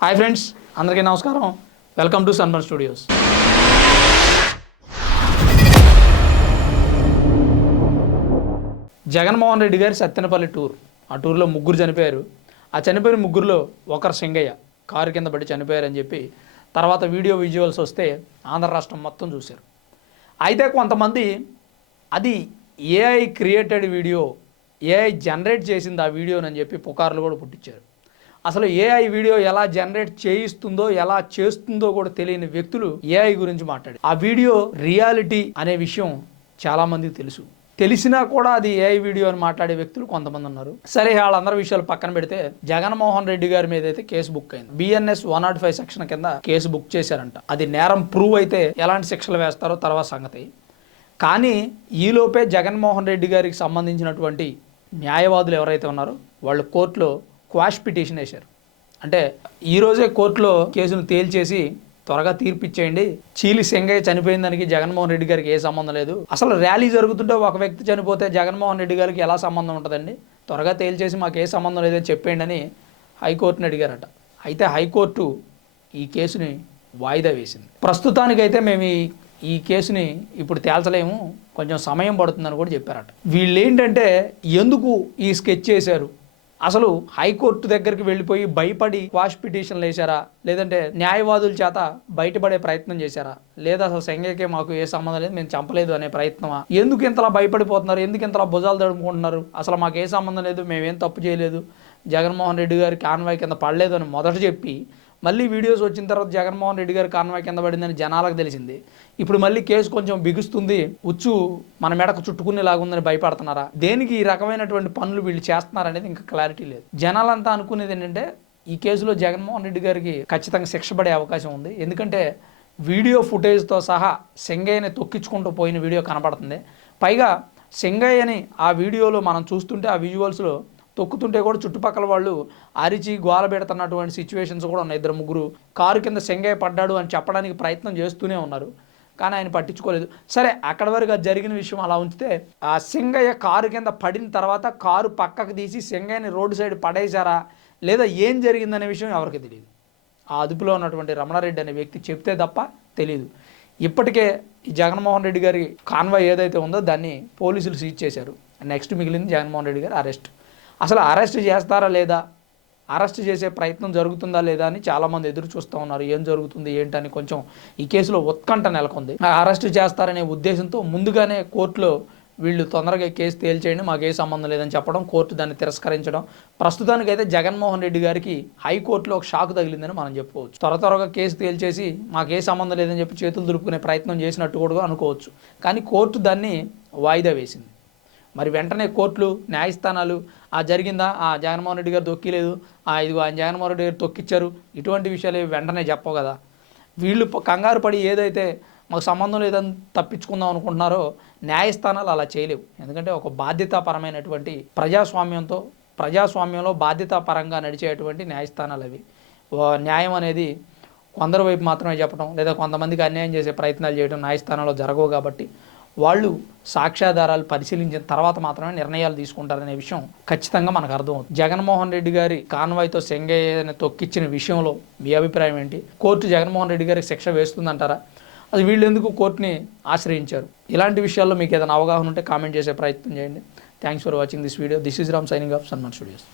Hi friends అందరికీ నమస్కారం. Welcome to Sanman studios. Jaganmohan Reddy గారి సత్తెనపల్లి టూర్. ఆ టూర్లో ముగ్గురు చనిపోయారు. ఆ చనిపోయిన ముగ్గురులో ఒకరు సింగయ్య. కారు కింద పడి చనిపోయారని చెప్పి తర్వాత వీడియో విజువల్స్ వస్తే ఆంధ్ర రాష్ట్రం మొత్తం చూశారు. అయితే కొంతమంది అది AI created video AI generate చేసింది ఆ వీడియోనని చెప్పి పుకార్లు కూడా పుట్టించారు. అసలు ఏఐ వీడియో ఎలా జనరేట్ చేయిస్తుందో ఎలా చేస్తుందో కూడా తెలియని వ్యక్తులు ఏఐ గురించి మాట్లాడారు. ఆ వీడియో రియాలిటీ అనే విషయం చాలా మందికి తెలుసు. తెలిసినా కూడా అది ఏఐ వీడియో అని మాట్లాడే వ్యక్తులు కొంతమంది ఉన్నారు. సరే వాళ్ళందరి విషయాలు పక్కన పెడితే జగన్మోహన్ రెడ్డి గారి మీద అయితే కేసు బుక్ అయింది. BNS one not five section కింద కేసు బుక్ చేశారంట. అది నేరం ప్రూవ్ అయితే ఎలాంటి శిక్షలు వేస్తారో తర్వాత సంగతి. కానీ ఈలోపే జగన్మోహన్ రెడ్డి గారికి సంబంధించినటువంటి న్యాయవాదులు ఎవరైతే ఉన్నారో వాళ్ళు కోర్టులో క్వాష్ పిటిషన్ వేశారు. అంటే ఈరోజే కోర్టులో కేసును తేల్చేసి త్వరగా తీర్పిచ్చేయండి చీలి సెంగయ్య చనిపోయిన దానికి జగన్మోహన్ రెడ్డి గారికి ఏ సంబంధం లేదు. అసలు ర్యాలీ జరుగుతుంటే ఒక వ్యక్తి చనిపోతే జగన్మోహన్ రెడ్డి గారికి ఎలా సంబంధం ఉంటుందండి? త్వరగా తేల్చేసి మాకు ఏ సంబంధం లేదని చెప్పేయండి అని హైకోర్టుని అడిగారట. అయితే హైకోర్టు ఈ కేసుని వాయిదా వేసింది. ప్రస్తుతానికైతే మేము ఈ ఈ కేసుని ఇప్పుడు తేల్చలేము. కొంచెం సమయం పడుతుందని కూడా చెప్పారట. వీళ్ళు ఏంటంటే ఎందుకు ఈ స్కెచ్ చేశారు? అసలు హైకోర్టు దగ్గరికి వెళ్ళిపోయి భయపడి క్వాష్ పిటిషన్లు వేశారా? లేదంటే న్యాయవాదుల చేత బయటపడే ప్రయత్నం చేశారా? లేదా అసలు సంఘకే మాకు ఏ సంబంధం లేదు మేము చంపలేదు అనే ప్రయత్నమా? ఎందుకు ఇంతలా భయపడిపోతున్నారు? ఎందుకు ఇంతలా భుజాలు తడుముకుంటున్నారు? అసలు మాకు ఏ సంబంధం లేదు మేమేం తప్పు చేయలేదు? జగన్మోహన్ రెడ్డి గారి కాన్వాయ్ కింద పడలేదు అని మొదట చెప్పి మళ్ళీ వీడియోస్ వచ్చిన తర్వాత జగన్మోహన్ రెడ్డి గారు కాన్వాయ్ కింద పడిందని జనాలకు తెలిసింది. ఇప్పుడు మళ్ళీ కేసు కొంచెం బిగుస్తుంది ఉచ్చు మన మెడకు చుట్టుకునేలాగుందని భయపడుతున్నారా? దేనికి ఈ రకమైనటువంటి పనులు వీళ్ళు చేస్తున్నారనేది ఇంకా క్లారిటీ లేదు. జనాలంతా అనుకునేది ఏంటంటే ఈ కేసులో జగన్మోహన్ రెడ్డి గారికి ఖచ్చితంగా శిక్ష పడే అవకాశం ఉంది. ఎందుకంటే వీడియో ఫుటేజ్తో సహా సెంగయ్యని తొక్కించుకుంటూ పోయిన వీడియో కనపడుతుంది. పైగా సెంగయ్యని ఆ వీడియోలో మనం చూస్తుంటే ఆ విజువల్స్లో తొక్కుతుంటే కూడా చుట్టుపక్కల వాళ్ళు అరిచి గోల పెడుతున్నటువంటి సిచ్యువేషన్స్ కూడా ఉన్నాయి. ఇద్దరు ముగ్గురు కారు కింద సెంగయ్య పడ్డాడు అని చెప్పడానికి ప్రయత్నం చేస్తూనే ఉన్నారు. కానీ ఆయన పట్టించుకోలేదు. సరే అక్కడ వరకు అది జరిగిన విషయం అలా ఉంచితే ఆ సింగయ్య కారు కింద పడిన తర్వాత కారు పక్కకు తీసి సింగయ్యని రోడ్డు సైడ్ పడేశారా? లేదా ఏం జరిగిందనే విషయం ఎవరికి తెలియదు. ఆ అదుపులో ఉన్నటువంటి రమణారెడ్డి అనే వ్యక్తి చెప్తే తప్ప తెలియదు. ఇప్పటికే ఈ జగన్మోహన్ రెడ్డి గారి కాన్వాయ్ ఏదైతే ఉందో దాన్ని పోలీసులు సీజ్ చేశారు. నెక్స్ట్ మిగిలింది జగన్మోహన్ రెడ్డి గారి అరెస్ట్. అసలు అరెస్ట్ చేస్తారా లేదా? అరెస్ట్ చేసే ప్రయత్నం జరుగుతుందా లేదా అని చాలామంది ఎదురు చూస్తూ ఉన్నారు. ఏం జరుగుతుంది ఏంటని కొంచెం ఈ కేసులో ఉత్కంఠ నెలకొంది. అరెస్ట్ చేస్తారనే ఉద్దేశంతో ముందుగానే కోర్టులో వీళ్ళు తొందరగా కేసు తేల్చేయండి మాకు ఏ సంబంధం లేదని చెప్పడం కోర్టు దాన్ని తిరస్కరించడం. ప్రస్తుతానికైతే జగన్మోహన్ రెడ్డి గారికి హైకోర్టులో ఒక షాక్ తగిలిందని మనం చెప్పుకోవచ్చు. త్వర త్వరగా కేసు తేల్చేసి మాకు ఏ సంబంధం లేదని చెప్పి చేతులు దులుపుకునే ప్రయత్నం చేసినట్టు కూడా అనుకోవచ్చు. కానీ కోర్టు దాన్ని వాయిదా వేసింది. మరి వెంటనే కోర్టులు న్యాయస్థానాలు ఆ జరిగిందా? ఆ జగన్మోహన్ రెడ్డి గారు తొక్కిలేదు. ఆ ఇదిగో ఆ జగన్మోహన్ రెడ్డి గారు తొక్కిచ్చారు. ఇటువంటి విషయాలు వెంటనే చెప్పవు కదా. వీళ్ళు కంగారు పడి ఏదైతే మాకు సంబంధం లేదని తప్పించుకుందాం అనుకుంటున్నారో న్యాయస్థానాలు అలా చేయలేవు. ఎందుకంటే ఒక బాధ్యతాపరమైనటువంటి ప్రజాస్వామ్యంతో ప్రజాస్వామ్యంలో బాధ్యతాపరంగా నడిచేటువంటి న్యాయస్థానాలు అవి. న్యాయం అనేది కొందరి వైపు మాత్రమే చెప్పడం లేదా కొంతమందికి అన్యాయం చేసే ప్రయత్నాలు చేయడం న్యాయస్థానంలో జరగవు కాబట్టి వాళ్ళు సాక్ష్యాధారాలు పరిశీలించిన తర్వాత మాత్రమే నిర్ణయాలు తీసుకుంటారనే విషయం ఖచ్చితంగా మనకు అర్థమవుతుంది. జగన్మోహన్ రెడ్డి గారి కాన్వాయ్తో సెంగయ్యని తొక్కిచ్చిన విషయంలో మీ అభిప్రాయం ఏంటి? కోర్టు జగన్మోహన్ రెడ్డి గారికి శిక్ష వేస్తుందంటారా? అది వీళ్ళు ఎందుకు కోర్టుని ఆశ్రయించారు? ఇలాంటి విషయాల్లో మీకు ఏదైనా అవగాహన ఉంటే కామెంట్ చేసే ప్రయత్నం చేయండి. Thanks for watching this video this is Ram signing off Sanman studios